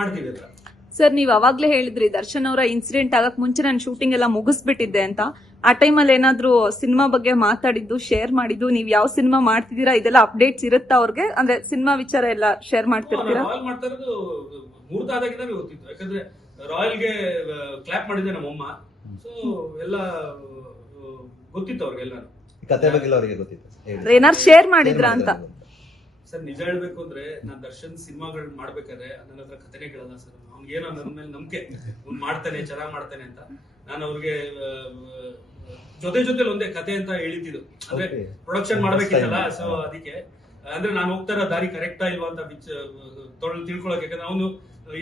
ಮಾಡ್ತೀವಿ ಅಂತ. ಸರ್, ನೀವ್ ಅವಾಗ್ಲೇ ಹೇಳಿದ್ರಿ ದರ್ಶನ್ ಅವರ ಇನ್ಸಿಡೆಂಟ್ ಆಗಕ್ ಮುಂಚೆ ನಾನು ಶೂಟಿಂಗ್ ಎಲ್ಲ ಮುಗಿಸ್ಬಿಟ್ಟಿದ್ದೆ ಅಂತ. ಆ ಟೈಮಲ್ಲಿ ಏನಾದ್ರು ಸಿನಿಮಾ ಬಗ್ಗೆ ಮಾತಾಡಿದ್ದು, ಶೇರ್ ಮಾಡಿದ್ದು, ನೀವ್ ಯಾವ ಸಿನಿಮಾ ಮಾಡ್ತಿದ್ದೀರಾ ಇದೆಲ್ಲ ಅಪ್ಡೇಟ್ಸ್ ಇರುತ್ತಾ ಅವ್ರಿಗೆ? ಅಂದ್ರೆ ಸಿನಿಮಾ ವಿಚಾರ ಎಲ್ಲ ಶೇರ್ ಮಾಡ್ತಿರ್ತೀರಾ? ರಾಯಲ್ ಮಾಡ್ತಾ ಇರೋದು ಮುಹೂರ್ತ ಆದಾಗಿಂದಾನೆ ಗೊತ್ತಿತ್ತು. ಯಾಕಂದ್ರೆ ರಾಯಲ್ಗೆ ಕ್ಲಾಪ್ ಮಾಡಿದ್ದೆ ನಮ್ಮಮ್ಮ. ಸೊ ಎಲ್ಲ ಗೊತ್ತಿತ್ತು ಅವ್ರಿಗೆಲ್ಲ. ಕತೆ ಬಗ್ಗೆ ಅವರಿಗೆ ಗೊತ್ತಿತ್ತು. ಏನಾರು ಶೇರ್ ಮಾಡಿದ್ರ ಅಂತ? ಸರ್, ನಿಜ ಹೇಳ್ಬೇಕು ಅಂದ್ರೆ ನಾನ್ ದರ್ಶನ್ ಸಿನಿಮಾಗಳು ಮಾಡ್ಬೇಕಾದ್ರೆ ನನ್ನ ಹತ್ರ ಕಥೆನೇ ಕೇಳಲ್ಲ ಸರ್. ಅವ್ನಿಗೇನೋ ನನ್ನ ಮೇಲೆ ನಂಬಿಕೆ, ಅವ್ನು ಮಾಡ್ತಾನೆ, ಚೆನ್ನಾಗ್ ಮಾಡ್ತಾನೆ ಅಂತ. ನಾನು ಅವ್ರಿಗೆ ಜೊತೆಲಿ ಒಂದೇ ಕತೆ ಅಂತ ಹೇಳಿದ್ದು. ಅಂದ್ರೆ ಪ್ರೊಡಕ್ಷನ್ ಮಾಡ್ಬೇಕಿತ್ತಲ್ಲ, ಸೊ ಅದಕ್ಕೆ ಅಂದ್ರೆ ನಾನು ಹೋಗ್ತಾರ ದಾರಿ ಕರೆಕ್ಟಾ ಇಲ್ವಾ ಅಂತ ತಿಳ್ಕೊಳಕ್. ಯಾಕಂದ್ರೆ ಅವನು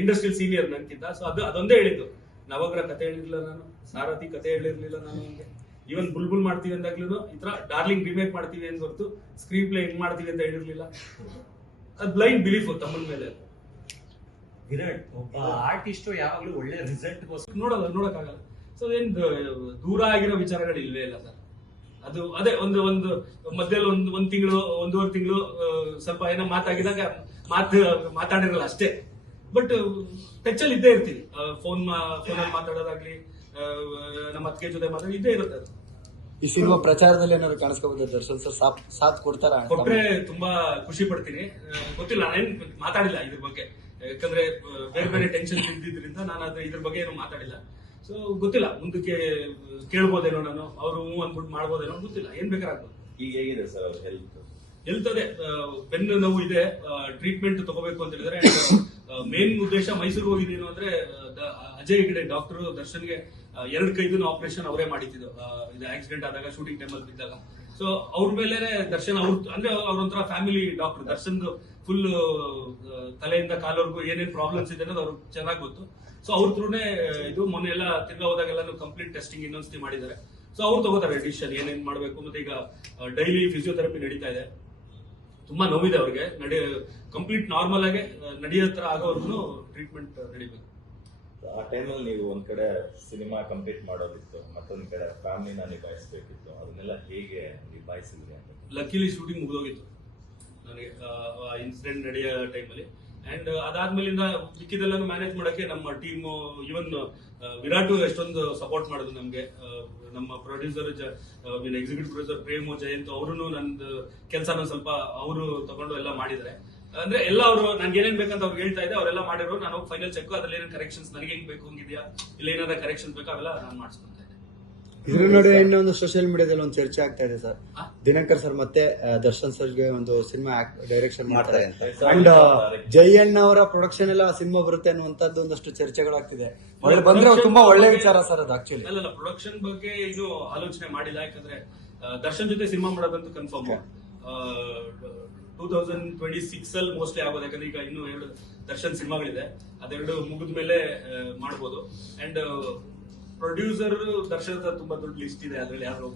ಇಂಡಸ್ಟ್ರಿಯಲ್ ಸೀನಿಯರ್ ನಂಗಿಂತ. ಸೊ ಅದೊಂದೇ ಹೇಳಿದ್ದು. ನವಗ್ರಹ ಕತೆ ಹೇಳಿರ್ಲಿಲ್ಲ ನಾನು, ಸಾರಥಿ ಕತೆ ಹೇಳಿರ್ಲಿಲ್ಲ ನಾನು. ಅವ್ನಿಗೆ ಈವನ್ ಬುಲ್ಬುಲ್ ಮಾಡ್ತೀವಿ ಅಂದಾಗ್ಲೂ ಈ ತರ ಡಾರ್ಲಿಂಗ್ ರಿಮೇಕ್ ಮಾಡ್ತೀವಿ ಅಂತ ಹೊರತು ಸ್ಕ್ರೀನ್ ಪ್ಲೇ ಹೆಂಗ್ ಮಾಡ್ತೀವಿ ಅಂತ ಹೇಳಿರ್ಲಿಲ್ಲ. ಅದು ಬ್ಲೈಂಡ್ ಬಿಲೀಫ್ ತಮ್ಮನ ಮೇಲೆ. ವಿರಾಟ್ ಒಬ್ಬ ಆರ್ಟಿಸ್ಟ್ ಯಾವಾಗ್ಲೂ ಒಳ್ಳೆ ರಿಸಲ್ಟ್ ನೋಡಕ್ಕಾಗಲ್ಲ. ಸೊ ಏನ್ ದೂರ ಆಗಿರೋ ವಿಚಾರಗಳು ಇಲ್ವೇ ಇಲ್ಲ ಸರ್. ಅದು ಅದೇ ಒಂದು ಮಧ್ಯದಲ್ಲಿ ಒಂದ್ ತಿಂಗಳು, ಒಂದೂವರೆ ತಿಂಗಳು ಸ್ವಲ್ಪ ಏನೋ ಮಾತಾಗಿದಾಗ ಮಾತಾಡಿರಲ್ಲ ಅಷ್ಟೇ. ಬಟ್ ಟಚ್ ಅಲ್ಲಿ ಇದ್ದೇ ಇರ್ತೀವಿ. ಫೋನಲ್ಲಿ ಮಾತಾಡೋದಾಗ್ಲಿ, ನಮ್ಮ ಅತ್ತಿಗೆ ಜೊತೆ ಮಾತಾಡಿ ಇದ್ದೇ ಇರುತ್ತೆ. ಅದು ಈ ಸಿನಿಮಾ ಪ್ರಚಾರದಲ್ಲಿ ಏನಾದ್ರು ಕಾಣಿಸ್ಕೋಬಹುದು ದರ್ಶನ್ ಸರ್? ಸಾಥ್ ಕೊಡ್ತಾರ? ಕೊಟ್ರೆ ತುಂಬಾ ಖುಷಿ ಪಡ್ತೀನಿ. ಗೊತ್ತಿಲ್ಲ, ನಾನೇನ್ ಮಾತಾಡಿಲ್ಲ ಇದ್ರ ಬಗ್ಗೆ. ಯಾಕಂದ್ರೆ ಬೇರೆ ಟೆನ್ಷನ್ ಇದ್ದಿದ್ರಿಂದ ನಾನು ಇದ್ರ ಬಗ್ಗೆ ಏನು ಮಾತಾಡಿಲ್ಲ. ಸೊ ಗೊತ್ತಿಲ್ಲ, ಮುಂದಕ್ಕೆ ಕೇಳ್ಬೋದೇನೋ ನಾನು, ಅವರು ಅಂದ್ಬಿಟ್ಟು ಮಾಡ್ಬೋದೇನೋ ಗೊತ್ತಿಲ್ಲ. ಏನ್ ಬೇಕಾಗ್ಬೋದು. ಈಗ ಹೇಗಿದೆ ಸರ್ ಅವ್ರ ಹೆಲ್ತ್? ಅದೇ ಬೆನ್ನು ನೋವು ಇದೆ, ಟ್ರೀಟ್ಮೆಂಟ್ ತಗೋಬೇಕು ಅಂತ ಹೇಳಿದ್ರೆ. ಮೇನ್ ಉದ್ದೇಶ ಮೈಸೂರಿಗೆ ಹೋಗಿದ್ದೇನು ಅಂದ್ರೆ ಅಜಯ್ ಹೆಗ್ಡೆ ಡಾಕ್ಟರ್ ದರ್ಶನ್ಗೆ 2 ಕೈದು ಆಪರೇಷನ್ ಅವರೇ ಮಾಡಿದ್ದು. ಇದು ಆಕ್ಸಿಡೆಂಟ್ ಆದಾಗ, ಶೂಟಿಂಗ್ ಟೈಮಲ್ಲಿ ಬಿದ್ದಾಗ. ಸೊ ಅವ್ರ ಮೇಲೆ ದರ್ಶನ್ ಅಂದ್ರೆ ಅವ್ರೊಂಥರ ಫ್ಯಾಮಿಲಿ ಡಾಕ್ಟರ್. ದರ್ಶನ್ ಫುಲ್ ತಲೆಯಿಂದ ಕಾಲವರೆಗೂ ಏನೇನ್ ಪ್ರಾಬ್ಲಮ್ಸ್ ಇದೆ ಅನ್ನೋದು ಅವ್ರಿಗೆ ಚೆನ್ನಾಗಿ ಗೊತ್ತು. ಸೊ ಅವ್ರ ಥ್ರೂನೇ ಇದು ಮೊನ್ನೆ ಎಲ್ಲ ತಿರ್ಗಾ ಹೋದಾಗೆಲ್ಲ ಕಂಪ್ಲೀಟ್ ಟೆಸ್ಟಿಂಗ್ ಇನ್ನೊಂದ್ಸತಿ ಮಾಡಿದ್ದಾರೆ. ಸೊ ಅವ್ರು ತಗೋತಾರೆ ಡಿಸಿಷನ್ ಏನೇನ್ ಮಾಡ್ಬೇಕು. ಮತ್ತೆ ಈಗ ಡೈಲಿ ಫಿಸಿಯೋಥೆರಪಿ ನಡೀತಾ ಇದೆ. ತುಂಬಾ ನೋವಿದೆ ಅವ್ರಿಗೆ. ಕಂಪ್ಲೀಟ್ ನಾರ್ಮಲ್ ಆಗಿ ನಡೆಯೋ ತರ ಆಗೋವರೆಗೂ ಟ್ರೀಟ್ಮೆಂಟ್ ನಡೀಬೇಕು. ಆ ಟೈಮಲ್ಲಿ ನೀವು ಒಂದ್ ಕಡೆ ಸಿನಿಮಾ ಕಂಪ್ಲೀಟ್ ಮಾಡೋದಿತ್ತು, ಮತ್ತೊಂದ್ ಕಡೆ ಫ್ಯಾಮಿಲಿನ ನಿಭಾಯಿಸಬೇಕಿತ್ತು. ಅದನ್ನೆಲ್ಲ ಹೇಗೆ ನಿಭಾಯಿಸಿದ್ರಿ ಅಂತ? ಲಕ್ಕಿಲಿ ಶೂಟಿಂಗ್ ಮುಗಿದೋಗಿತ್ತು ನನಗೆ ಇನ್ಸಿಡೆಂಟ್ ನಡೆಯೋ ಟೈಮಲ್ಲಿ. ಅಂಡ್ ಅದಾದ್ಮೇಲಿಂದ ಮಿಕ್ಕಿದೆಲ್ಲ ಮ್ಯಾನೇಜ್ ಮಾಡಕ್ಕೆ ನಮ್ಮ ಟೀಮು, ಇವನ್ ವಿರಾಟ್ ಎಷ್ಟೊಂದು ಸಪೋರ್ಟ್ ಮಾಡಿದ್ರು ನಮ್ಗೆ. ನಮ್ಮ producer executive producer Premu Jayanth ಅವರು ನಂದು ಕೆಲಸನ ಸ್ವಲ್ಪ ಅವರು ತಗೊಂಡು ಎಲ್ಲ ಮಾಡಿದ್ದಾರೆ. ಅಂದ್ರೆ ಎಲ್ಲ ಅವರು ನನ್ಗೆ ಏನೇನ್ ಬೇಕಂತ ಅವ್ರು ಹೇಳ್ತಾ ಇದ್ದೆ, ಅವರೆಲ್ಲ ಮಾಡಿರೋ. ನಾನು ಫೈನಲ್ ಚೆಕ್ ಅದ್ರಲ್ಲಿ ಏನೇನು ಕರೆಕ್ಷನ್ಸ್ ನನಗೆ ಹೆಂಗ್ ಬೇಕು ಹಂಗಿದ್ಯಾ, ಇಲ್ಲ ಏನಾದ್ರು ಕರೆಕ್ಷನ್ಸ್ ಬೇಕಾ, ಅವೆಲ್ಲ ನಾನು ಮಾಡಿಸ್ಕೊಂತ ಇದ್ದೆ. ಇದ್ರ ನಡುವೆ ಇನ್ನೊಂದು ಸೋಷಿಯಲ್ ಮೀಡಿಯಾದಲ್ಲಿ ಒಂದು ಚರ್ಚೆ ಆಗ್ತಾ ಇದೆ ಸರ್. ದಿನಕರ್ ಸರ್ ಮತ್ತೆ ದರ್ಶನ್ ಸರ್ಗೆ ಒಂದು ಸಿನಿಮಾ ಡೈರೆಕ್ಷನ್ ಮಾಡ್ತಾರೆ ಅಂತ. ಅಂಡ್ ಜಯಣ್ಣ ಅವರ ಪ್ರೊಡಕ್ಷನ್ ಎಲ್ಲ ಸಿನಿಮಾ ಬರುತ್ತೆ ಅನ್ನುವಂತದ್ದು ಒಂದಷ್ಟು ಚರ್ಚೆಗಳಾಗ್ತಿದೆ. ಬಂದ್ರೆ ತುಂಬಾ ಒಳ್ಳೆ ವಿಚಾರ ಸರ್ ಅದು. ಆಕ್ಚುಲಿ ಅಲ್ಲ, ಪ್ರೊಡಕ್ಷನ್ ಬಗ್ಗೆ ಇದು ಆಲೋಚನೆ ಮಾಡಿಲ್ಲ. ಯಾಕಂದ್ರೆ ದರ್ಶನ್ ಜೊತೆ ಸಿನಿಮಾ ಮಾಡೋದಂತೂ ಕನ್ಫರ್ಮ್ 2026 ಅಲ್ಲಿ ಮೋಸ್ಟ್ಲಿ ಆಗೋದು. ಯಾಕಂದ್ರೆ ಈಗ ಇನ್ನೂ 2 ದರ್ಶನ್ ಸಿನಿಮಾಗಳಿದೆ, ಅದೆರಡು ಮುಗಿದ ಮೇಲೆ ಮಾಡ್ಬೋದು. ಅಂಡ್ ಪ್ರೊಡ್ಯೂಸರ್ ದರ್ಶನ್ ತುಂಬಾ ದೊಡ್ಡ ಲಿಸ್ಟ್ ಇದೆ, ಅದ್ರಲ್ಲಿ ಯಾರು